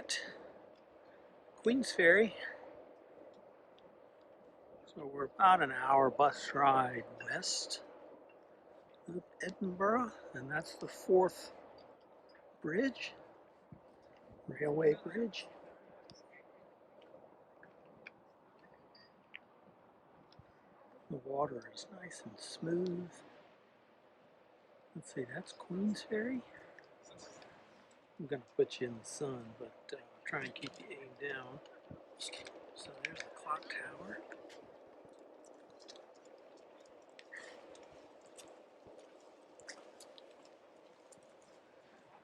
at Queensferry. So we're about an hour bus ride west of Edinburgh, and that's the Forth Bridge, railway bridge. The water is nice and smooth. Let's see, that's Queensferry. I'm going to put you in the sun, but try and keep the aim down. So there's the clock tower.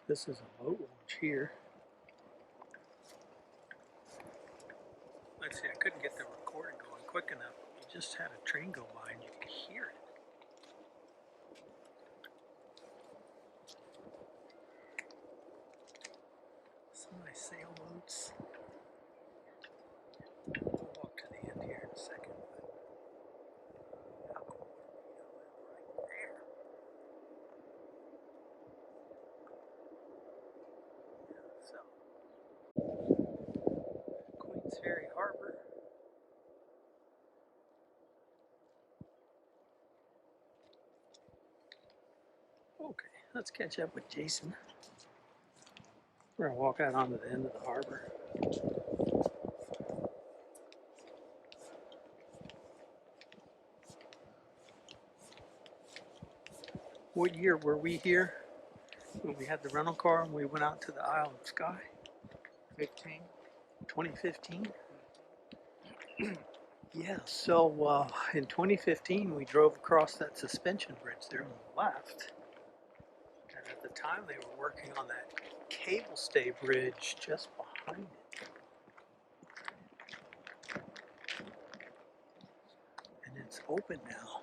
This is a boat launch here. Let's see, I couldn't get the recording going quick enough. You just had a train go by and you could hear it. Some nice sailboats. We'll walk to the end here in a second. How cool right there. So, Queensferry Harbor. Okay, let's catch up with Jason. We're going to walk out onto the end of the harbor. What year were we here? When we had the rental car and we went out to the Isle of Skye? 2015? Yeah, so in 2015 we drove across that suspension bridge there on the left. And at the time they were working on that cable stay bridge just behind it. And it's open now.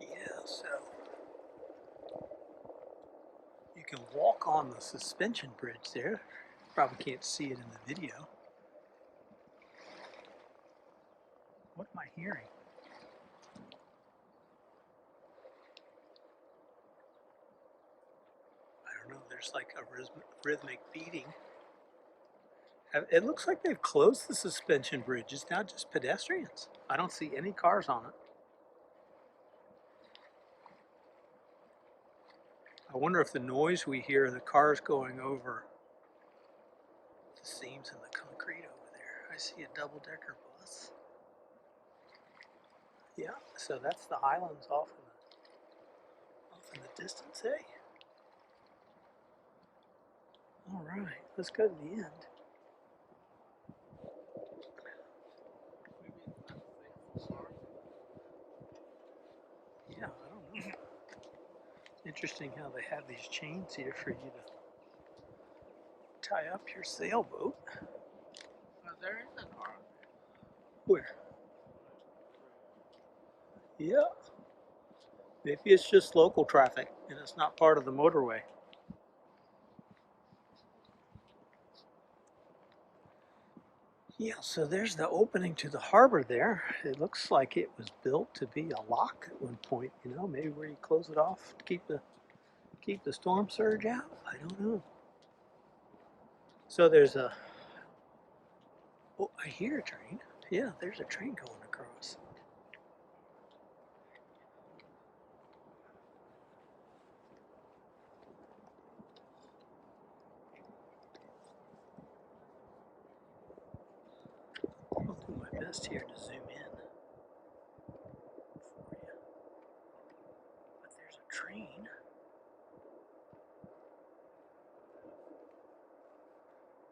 Yeah, so you can walk on the suspension bridge there. Probably can't see it in the video. What am I hearing? I don't know, there's like a rhythmic beating. It looks like they've closed the suspension bridge. It's now just pedestrians. I don't see any cars on it. I wonder if the noise we hear are the cars going over the seams in the concrete over there. I see a double-decker bus. Yeah, so that's the Highlands off in the distance, eh? All right, let's go to the end. Yeah, I don't know. Interesting how they have these chains here for you to tie up your sailboat. There is an arm. Where? Yeah. Maybe it's just local traffic and it's not part of the motorway. Yeah, so there's the opening to the harbor there. It looks like it was built to be a lock at one point, you know, maybe where you close it off to keep the storm surge out. I don't know. So there's a, oh, I hear a train. Yeah, there's a train going across. I'll do my best here to zoom in for you. But there's a train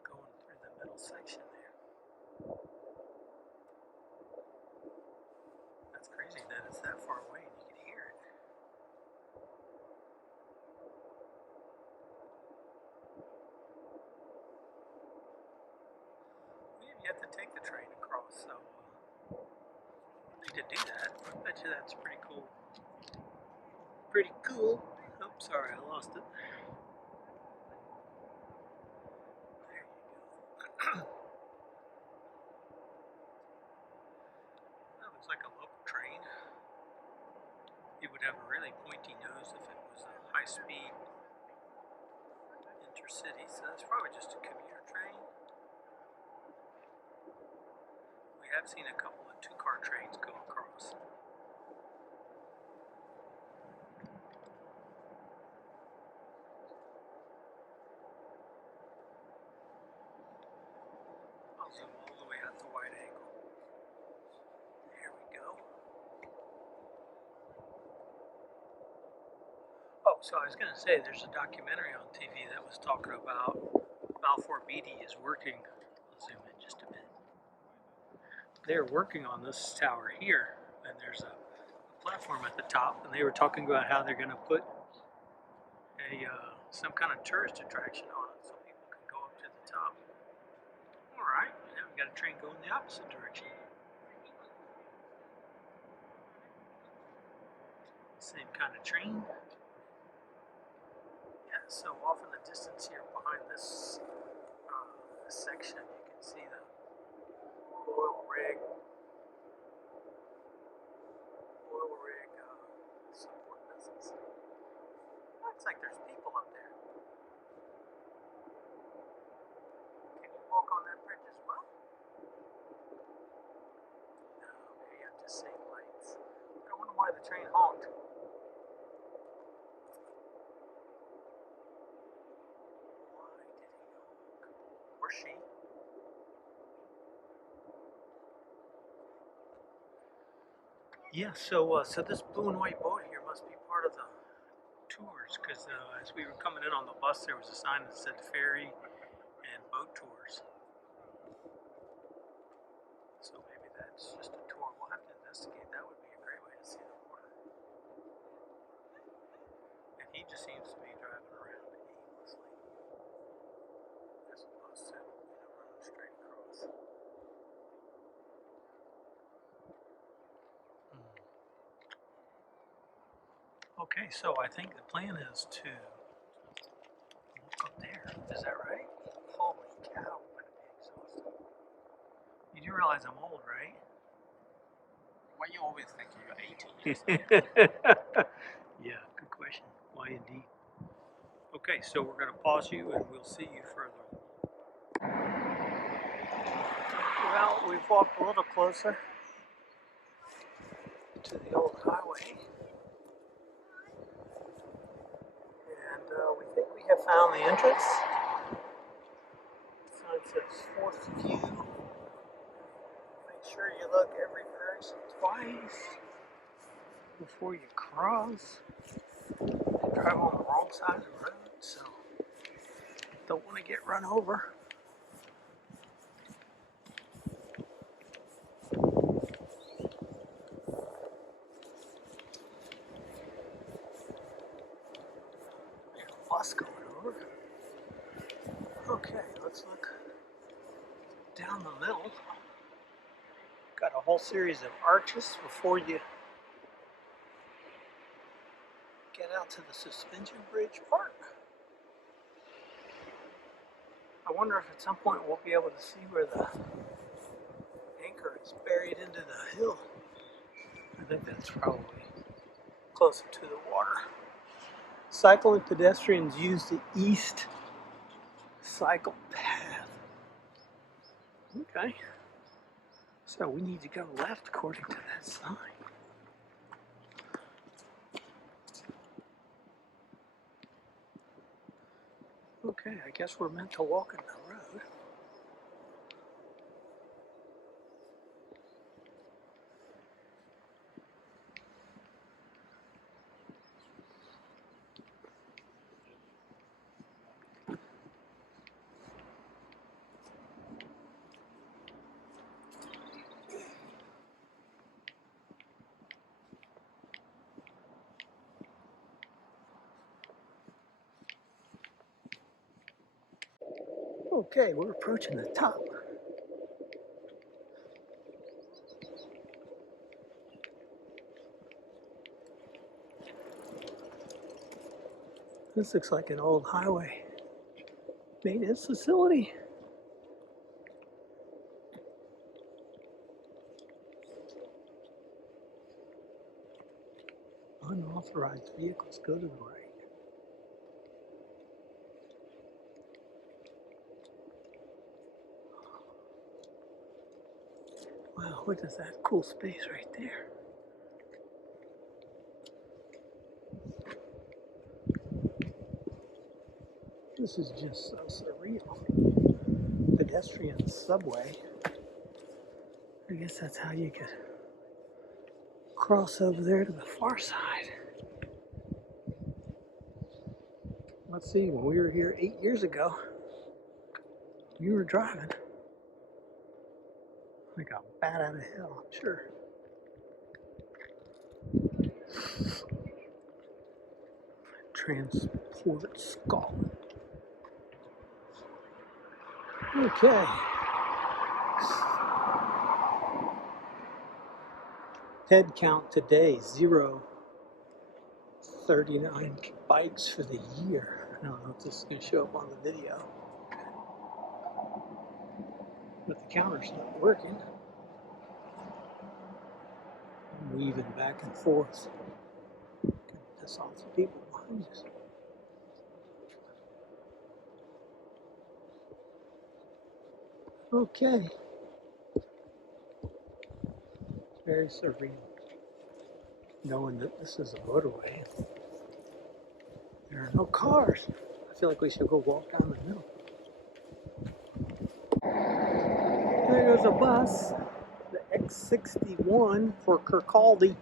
going through the middle section there. That's crazy that it's that far away and you can hear it. We have yet to take the train across. to do that. I bet you that's pretty cool. Pretty cool. Oh, sorry, I lost it. There you go. That looks like a local train. It would have a really pointy nose if it was a high-speed intercity, so that's probably just a commuter train. We have seen a couple of two-car trains go across. I'll zoom all the way out to wide angle. There we go. Oh, so I was going to say, there's a documentary on TV that was talking about Balfour Beatty is working. I'll zoom in just a bit. They're working on this tower here, and there's a platform at the top, and they were talking about how they're going to put a some kind of tourist attraction on it so people can go up to the top. All right, now we got a train going the opposite direction. Same kind of train. Yeah, so off in the distance here behind this section, you can see the oil rig support vessels. Looks like there's people up there. Can you walk on that bridge as well? No, maybe I'm just seeing lights. I wonder why the train honked. Why did he honk? Or she? Yeah, so this blue and white boat here must be part of the tours, because as we were coming in on the bus, there was a sign that said ferry and boat tours. So maybe that's just a tour. We'll have to investigate. That would be a great way to see the water. And he just seems to be driving around aimlessly, as opposed to running straight across. Okay, so I think the plan is to walk up there. Is that right? Holy cow, I'm gonna be exhausted. You do realize I'm old, right? Why you always think you're 18 years old? Yeah, good question. Why indeed? Okay, so we're going to pause you and we'll see you further. Well, we've walked a little closer to the old highway. And we think we have found the entrance. The sign says Forth View. Make sure you look every direction twice before you cross. You drive on the wrong side of the road, so don't want to get run over. There's a bus going over. Okay, let's look down the middle. Got a whole series of arches before you get out to the suspension bridge park. I wonder if at some point we'll be able to see where the anchor is buried into the hill. I think that's probably closer to the water. Cycle and pedestrians use the east cycle path. Okay. So we need to go left according to that sign. Okay, I guess we're meant to walk in the road. Okay, we're approaching the top. This looks like an old highway maintenance facility. Unauthorized vehicles go to the right. Wow, what is that cool space right there? This is just so surreal. Pedestrian subway. I guess that's how you could cross over there to the far side. Let's see, when we were here 8 years ago, you were driving. Like a bat out of hell, I'm sure. Transport Scotland. Okay. Head count today, 039 bikes for the year. I don't know if this is going to show up on the video. But the counter's not working. I'm weaving back and forth. Get this off the people behind us. Okay. Very surreal. Knowing that this is a motorway. There are no cars. I feel like we should go walk down the middle. There goes a bus. The X61 for Kirkcaldy.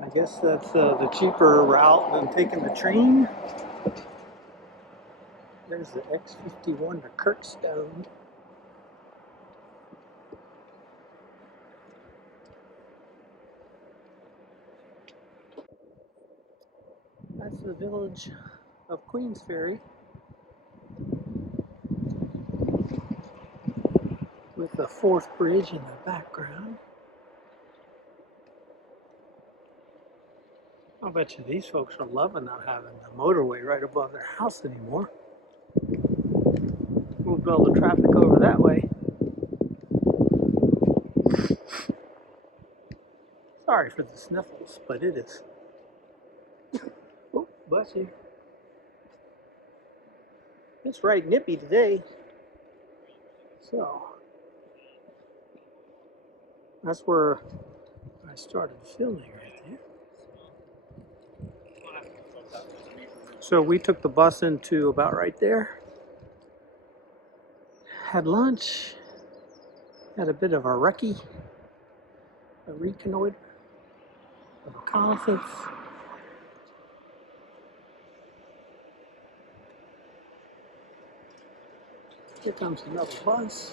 I guess that's the cheaper route than taking the train. There's the X51 to Kirkstone. That's the village of Queensferry with the Forth Bridge in the background. I bet you these folks are loving not having the motorway right above their house anymore. Moved all the traffic over that way. Sorry for the sniffles, but it is. Oh, bless you. It's right nippy today. So, that's where I started filming right there. So we took the bus into about right there. Had lunch. Had a bit of a recce. A reconnoiter. A reconnaissance. Here comes another bus.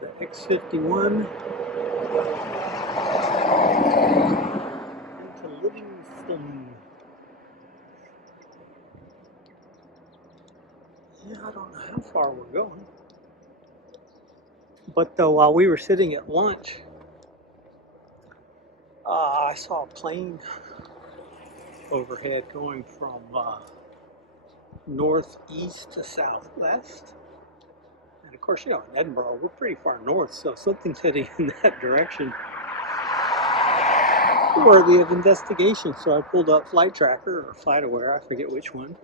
The X51 into Livingston. Yeah, I don't know how far we're going. But while we were sitting at lunch, I saw a plane overhead going from northeast to southwest. And of course, you know, in Edinburgh, we're pretty far north, so something's heading in that direction. Worthy of investigation. So I pulled up Flight Tracker or Flight Aware, I forget which one,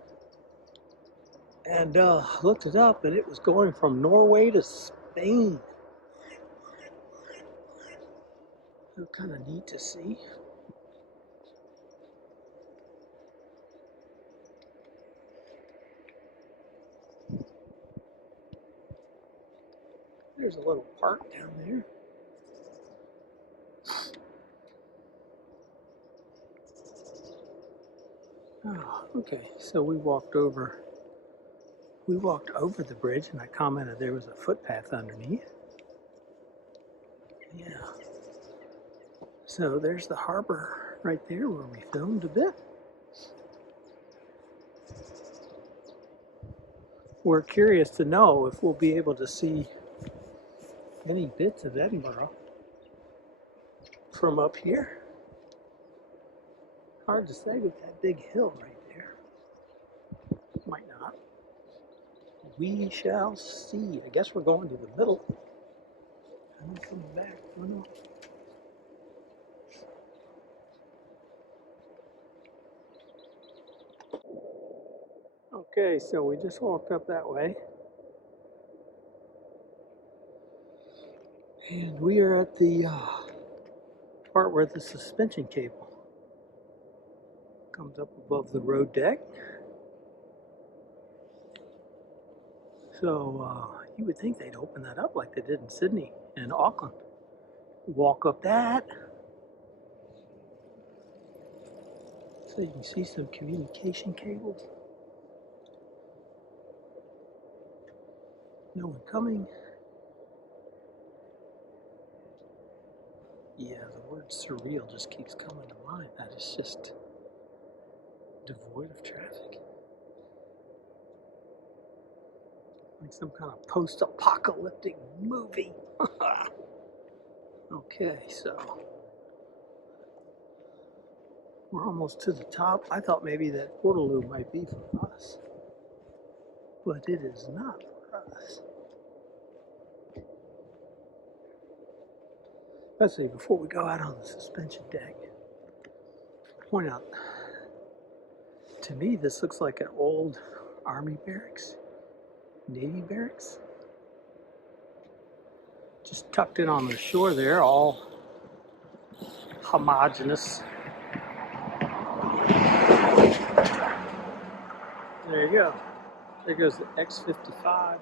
and looked it up, and it was going from Norway to Spain. So kind of neat to see. There's a little park down there. Oh, okay. So we walked over the bridge, and I commented there was a footpath underneath. Yeah. So there's the harbor right there where we filmed a bit. We're curious to know if we'll be able to see any bits of Edinburgh from up here. Hard to say with that big hill right there. Might not. We shall see. I guess we're going to the middle. I'm coming back. Oh, no. Okay, so we just walked up that way. And we are at the part where the suspension cable comes up above the road deck. So you would think they'd open that up like they did in Sydney and Auckland. Walk up that. So you can see some communication cables. No one coming. Yeah, the word surreal just keeps coming to mind. That is just devoid of traffic. Like some kind of post-apocalyptic movie. Okay, so we're almost to the top. I thought maybe that Portaloo might be for us, but it is not for us. Let's see, before we go out on the suspension deck, point out, to me this looks like an old Army barracks, Navy barracks. Just tucked in on the shore there, all homogeneous. There you go. There goes the X-55. Huh?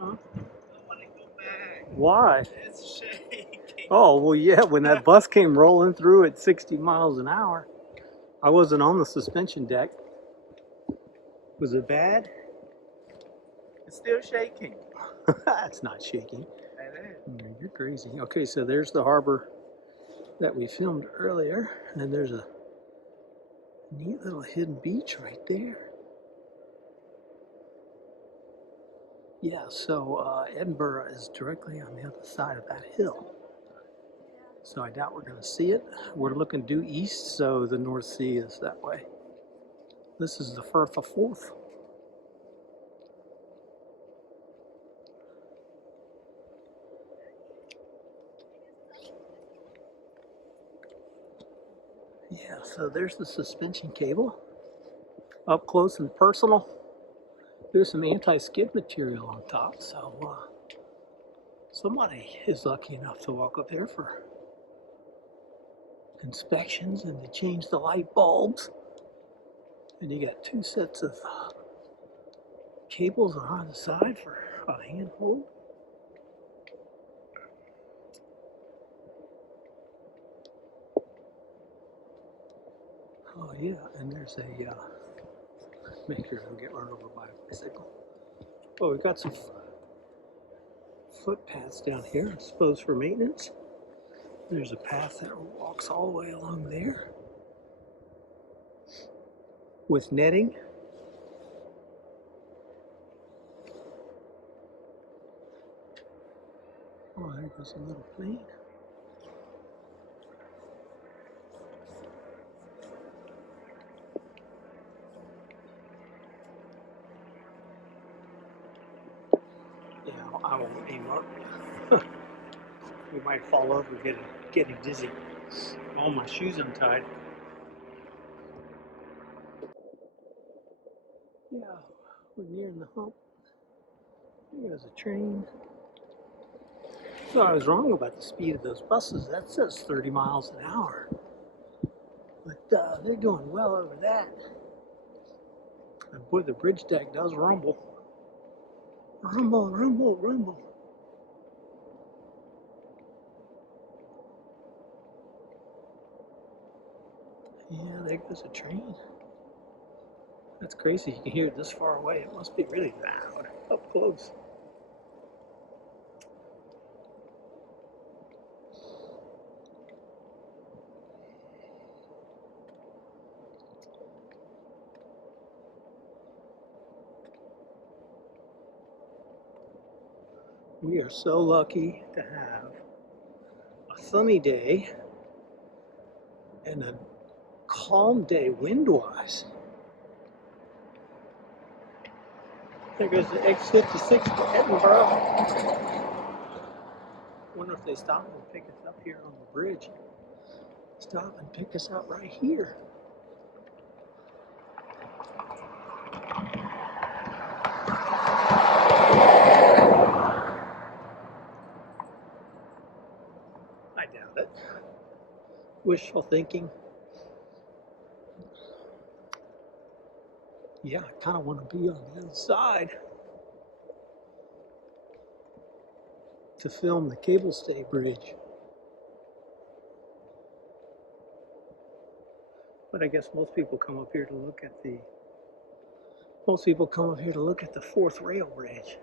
I want to go back. Why? It's shaking. Oh, well, yeah, when that bus came rolling through at 60 miles an hour, I wasn't on the suspension deck. Was it bad? It's still shaking. It's not shaking. It is. You're crazy. Okay, so there's the harbor that we filmed earlier, and there's a neat little hidden beach right there. Yeah, so Edinburgh is directly on the other side of that hill. So I doubt we're going to see it. We're looking due east, so the North Sea is that way. This is the Firth of Forth. Yeah, so there's the suspension cable. Up close and personal. There's some anti-skid material on top, so somebody is lucky enough to walk up there for inspections and to change the light bulbs. And you got two sets of cables on either side for a handhold. Oh yeah, and there's a make sure I don't get run over by a bicycle. Oh, we've got some footpaths down here, I suppose for maintenance. There's a path that walks all the way along there with netting. Oh, there goes a little plane. Yeah, I won't aim up. We might fall over getting dizzy. All my shoes untied. Yeah, we're nearing the hump. There goes a train. So I was wrong about the speed of those buses. That says 30 miles an hour. But they're doing well over that. And boy, the bridge deck does rumble. Rumble, rumble, rumble. Yeah, there goes a train. That's crazy. You can hear it this far away. It must be really loud up close. We are so lucky to have a sunny day and a calm day wind-wise. There goes the X56 to Edinburgh. Wonder if they stop and pick us up here on the bridge. Stop and pick us up right here. I doubt it. Wishful thinking. Yeah, I kind of want to be on the other side to film the cable stay bridge. But I guess most people come up here to look at the Forth Rail Bridge.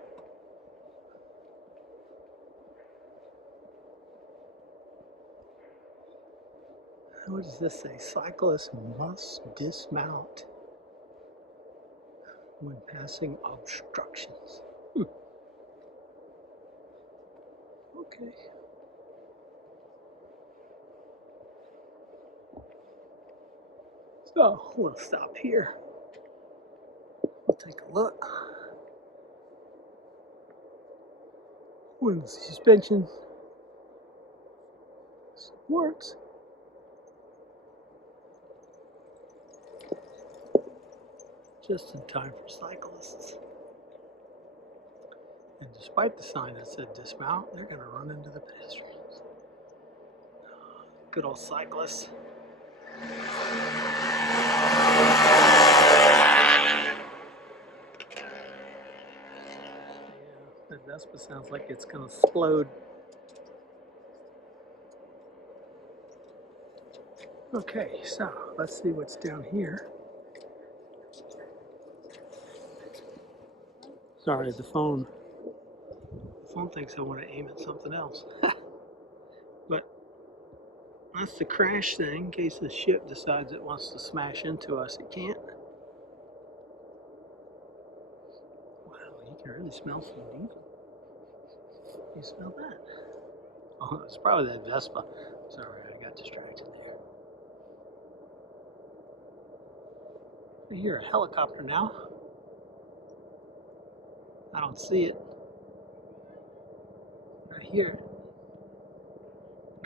What does this say? Cyclists must dismount when passing obstructions. Okay. So we'll stop here. We'll take a look. When the suspension works. Just in time for cyclists. And despite the sign that said dismount, they're going to run into the pedestrians. Good old cyclists. Yeah, that Vespa sounds like it's going to explode. Okay, so let's see what's down here. Sorry, the phone thinks I want to aim at something else. But that's the crash thing. In case the ship decides it wants to smash into us, it can't. Wow, you can really smell some diesel. You smell that? Oh, it's probably that Vespa. Sorry, I got distracted there. I hear a helicopter now. I don't see it. I hear it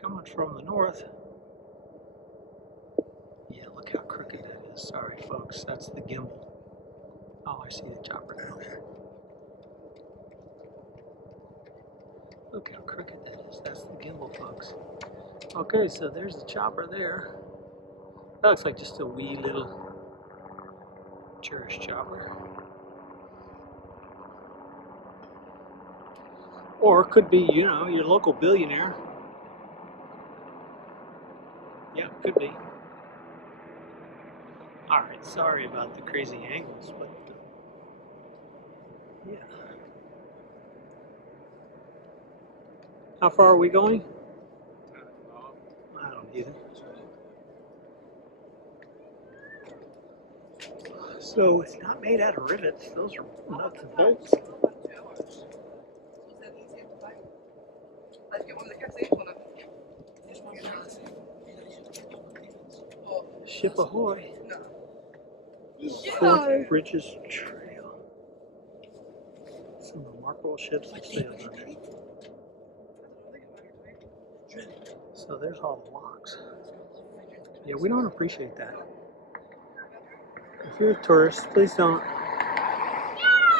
coming from the north. Yeah, look how crooked it is. Sorry, folks. That's the gimbal. Oh, I see the chopper now. Look how crooked that is. That's the gimbal, folks. Okay, so there's the chopper there. That looks like just a wee little tourist chopper. Or it could be, you know, your local billionaire. Yeah, could be. Alright, sorry about the crazy angles, but yeah. How far are we going? I don't either. So it's not made out of rivets, those are nuts and bolts. Ship ahoy. Forth Bridges Trail. Some remarkable ships have sailed under it. So there's all the locks. Yeah, we don't appreciate that. If you're a tourist, please don't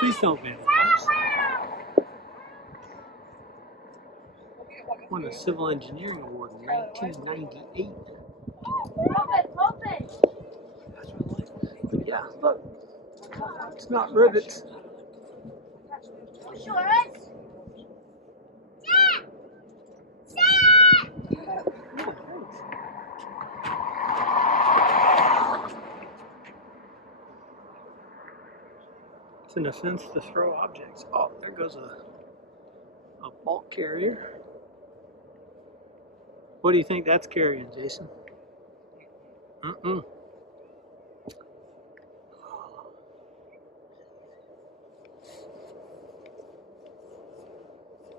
vandalize. Won a civil engineering award in 1998. But yeah, look, it's not rivets. It's an offense to throw objects. Oh, there goes a bulk carrier. What do you think that's carrying, Jason?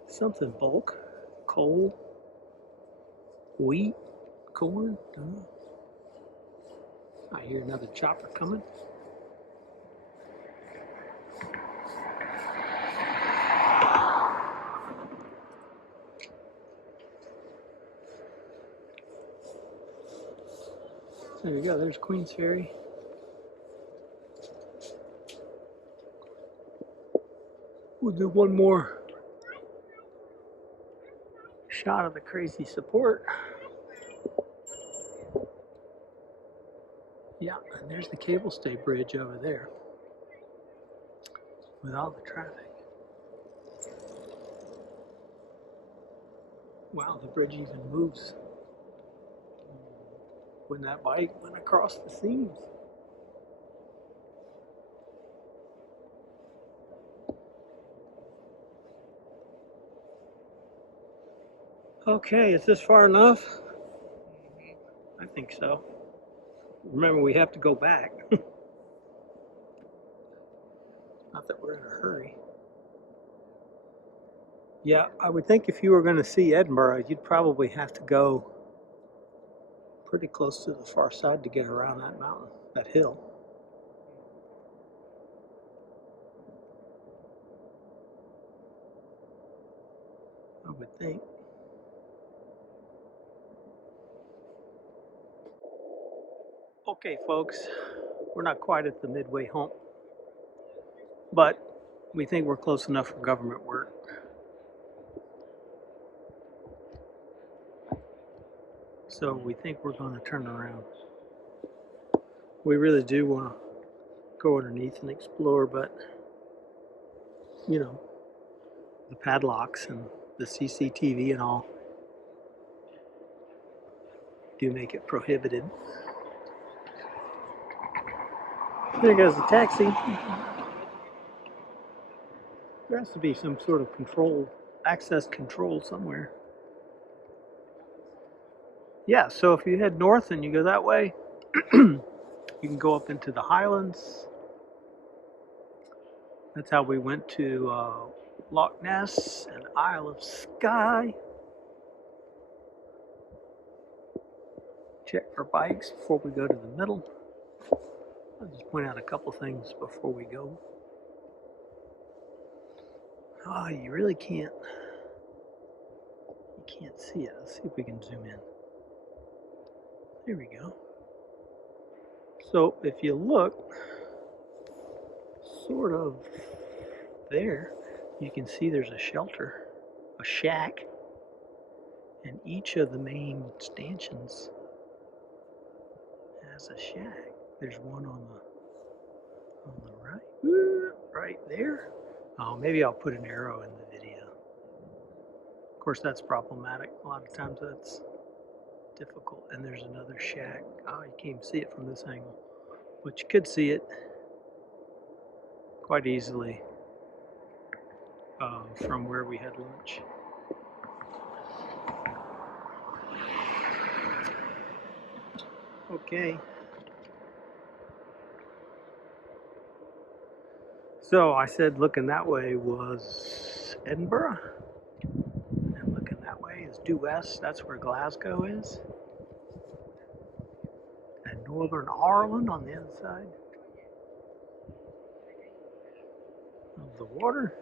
Something bulk. Coal, wheat, corn. Don't know. I hear another chopper coming. There you go, there's Queensferry. We'll do one more shot of the crazy support. Yeah, and there's the cable stay bridge over there with all the traffic. Wow, the bridge even moves when that bike went across the seams. Okay, is this far enough? I think so. Remember, we have to go back. Not that we're in a hurry. Yeah, I would think if you were going to see Edinburgh, you'd probably have to go pretty close to the far side to get around that mountain, that hill. I would think. Okay, folks, we're not quite at the midway hump, but we think we're close enough for government work. So we think we're going to turn around. We really do want to go underneath and explore, but you know, the padlocks and the CCTV and all do make it prohibited. There goes the taxi. There has to be some sort of control, access control somewhere. Yeah, so if you head north and you go that way, you can go up into the Highlands. That's how we went to Loch Ness and Isle of Skye. Check for bikes before we go to the middle. I'll just point out a couple things before we go. Oh, you really can't. You can't see it. Let's see if we can zoom in. There we go. So if you look, sort of there, you can see there's a shelter, a shack, and each of the main stanchions has a shack. There's one on the right, right there. Oh, maybe I'll put an arrow in the video. Of course, that's problematic. A lot of times that's difficult. And there's another shack. Oh, you can't even see it from this angle, but you could see it quite easily from where we had lunch. Okay. So I said looking that way was Edinburgh, and looking that way is due west. That's where Glasgow is, and Northern Ireland on the other side of the water.